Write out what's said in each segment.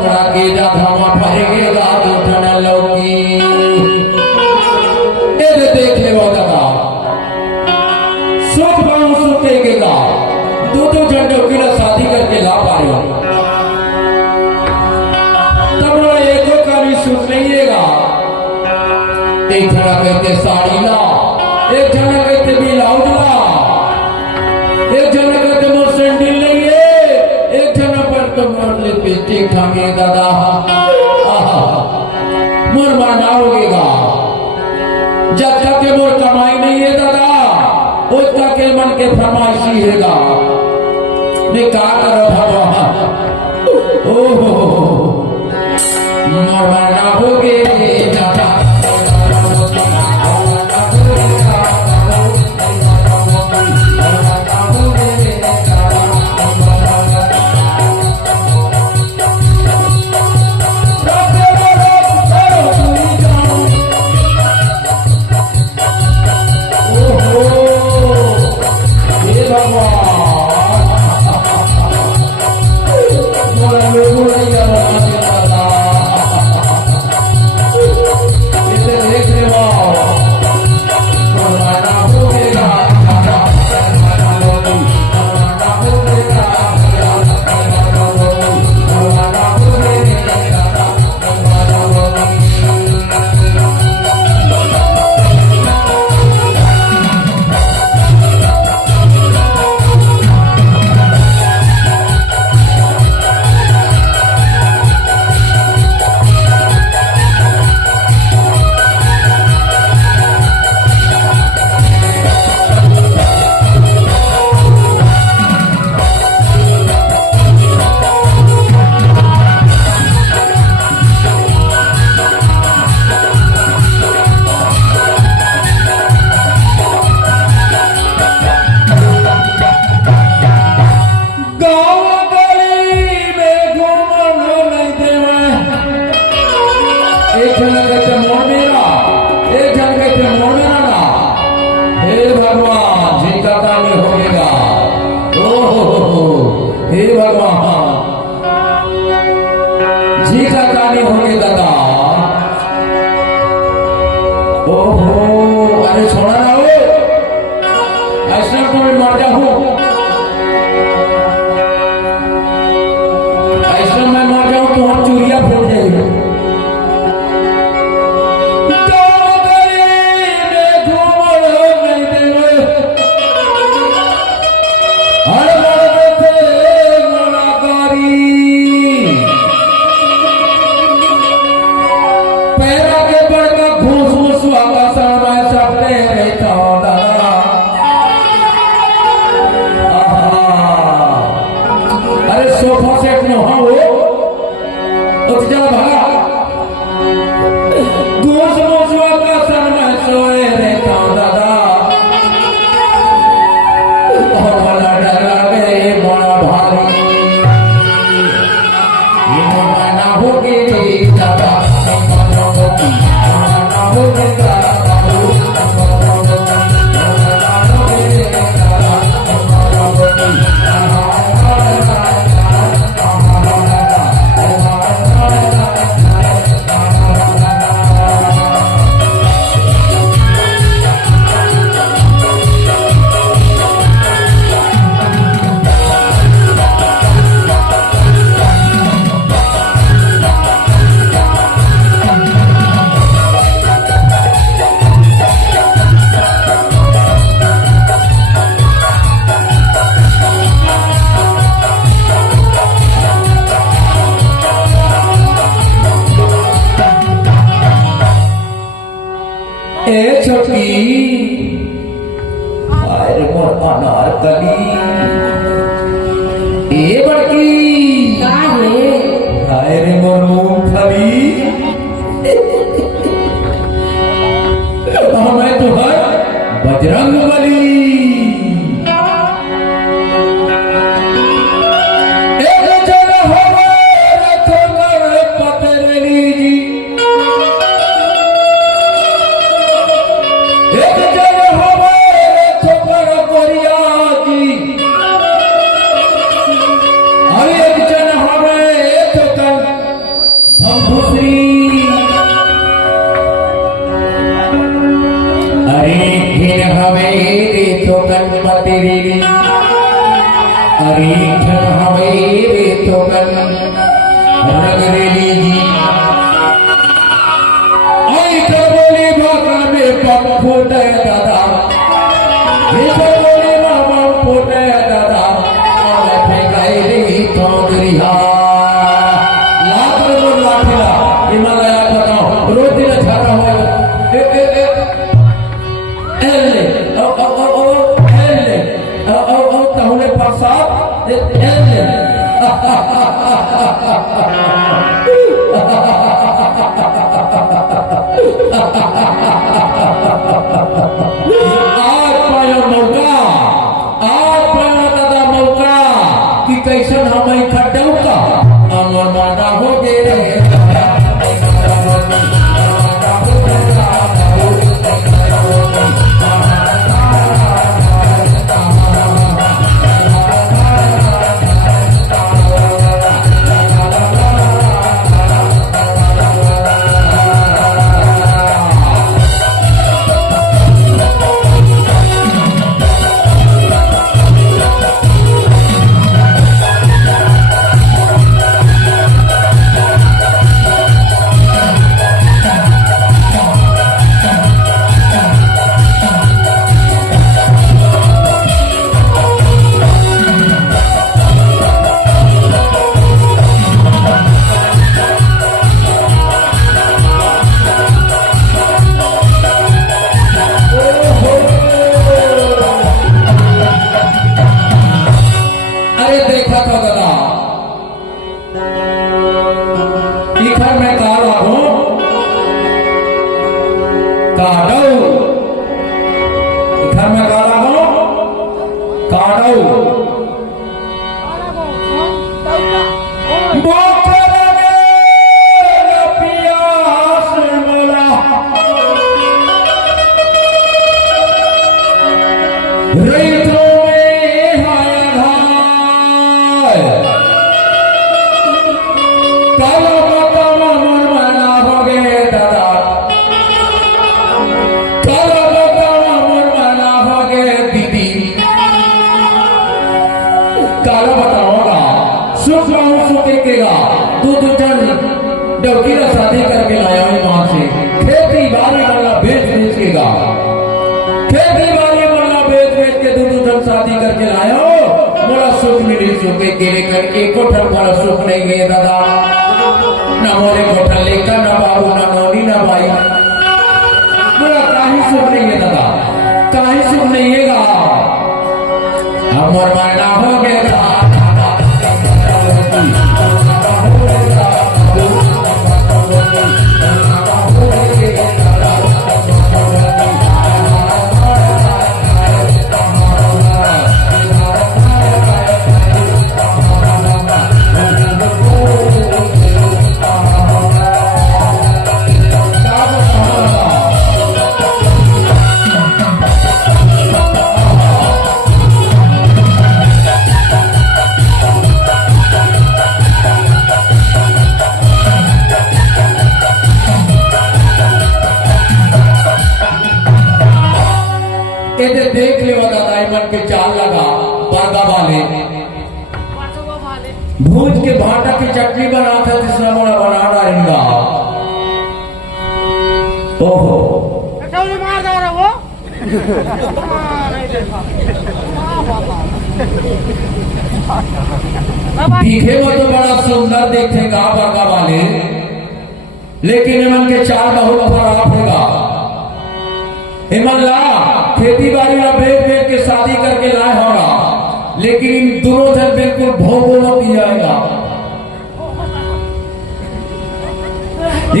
कपड़ा के धामा भरेगा दूधन लौकी देखे वो दादा सुख पाऊं सुखेगा दो झंडों की शादी करके ला पा रहे हो तब एक का भी सुख नहीं लेगा। एक जना कहते साड़ी ला, एक जना कहते ब्लाउज ला, एक जना कहते मोर सैंडल नहीं है, एक जना पर तो मोर ले पेटे खांगे दादा मोर माना होगेगा जब तक के मोर कमाई नहीं है दादा उस तक के मन के फरमाइशी हैगा मैं क्या करो भगवान ओहो मोर माना होगे दादा हे भगवान जी का कानी होंगे दादा ओहो अरे छोड़ा ना हो ऐसा तो मैं मर जाऊं ऐसा मैं मर जाऊं तो हम चूड़िया फोड़ जाएगी सोफा सेट में हाँ वो उठ जा भागा घूस मोसवा का सर में सोए रहता हूँ दादा और बड़ा डर लगे बड़ा भारी ये मना होगी दादा मना होगी छोटी अरे मोर अनार कली ए बड़की अरे मोर मूंगफली मैं तो है बजरंग बली रेली अरे हमेरे तो कन रंग रेली जी आई बोली भाषण में पग फूटे दादा ये बोली मामा फूटे दादा और फेंकाई रे तोगरिया लाख में लाठिला हिमालय बताओ रोटी न छाता हो ए ए ए एले ओ एले ओ ताहुले प्रसाद एले कैसन हम खड्डों का अमर माता हो गे शादी करके लाया हूं मां से खेती बाड़ी वाला बेच बेच के गा खेती बाड़ी वाला बेच बेच के दूध शादी करके लाया हो बड़ा सुख मिली सुख गिरे करके कोठल बड़ा सुख नहीं गए दादा ना मोरे कोठल लेकर ना बाबू ना नौनी ना भाई बड़ा काही सुख नहीं है दादा काही सुख नहीं है गा हमर माना हो गया देख ले दादा के चाल लगा बागा वाले भूज के भाटा की चटनी बना था जिसने मोड़ा बना डालेगा ओहो मार जा रहा वो दिखे वो तो बड़ा सुंदर देखेगा बागा वाले लेकिन इमन के चाल बहुत खराब होगा इमन ला खेती बाड़ी में बेच बेच के शादी करके लाए होगा लेकिन इन दोनों जन बिल्कुल भोगो मत दिया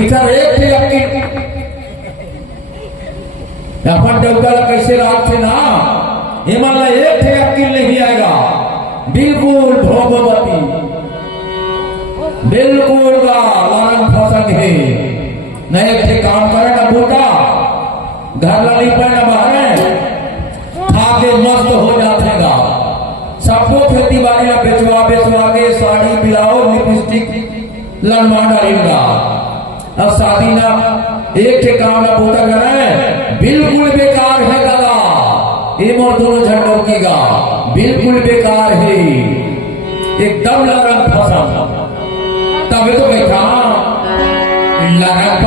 इधर एक थे अपनी अपन डबका कैसे रात थे ना हिमालय एक थे अकील नहीं आएगा बिल्कुल भोगवती बिल्कुल का लान फसंग है नए थे काम करे ना बूटा घर वाली पर न बाहर खाके मस्त हो जातेगा सबको खेती बाड़ी में बेचवा बेचवा के साड़ी पिलाओ लिपस्टिक लड़वा डालेगा अब शादी ना एक के काम ना पोता करे बिल्कुल बेकार है दादा ये और दोनों झंडों की गा बिल्कुल बेकार है, एकदम लरंग फसा। तब तो बैठा लरंग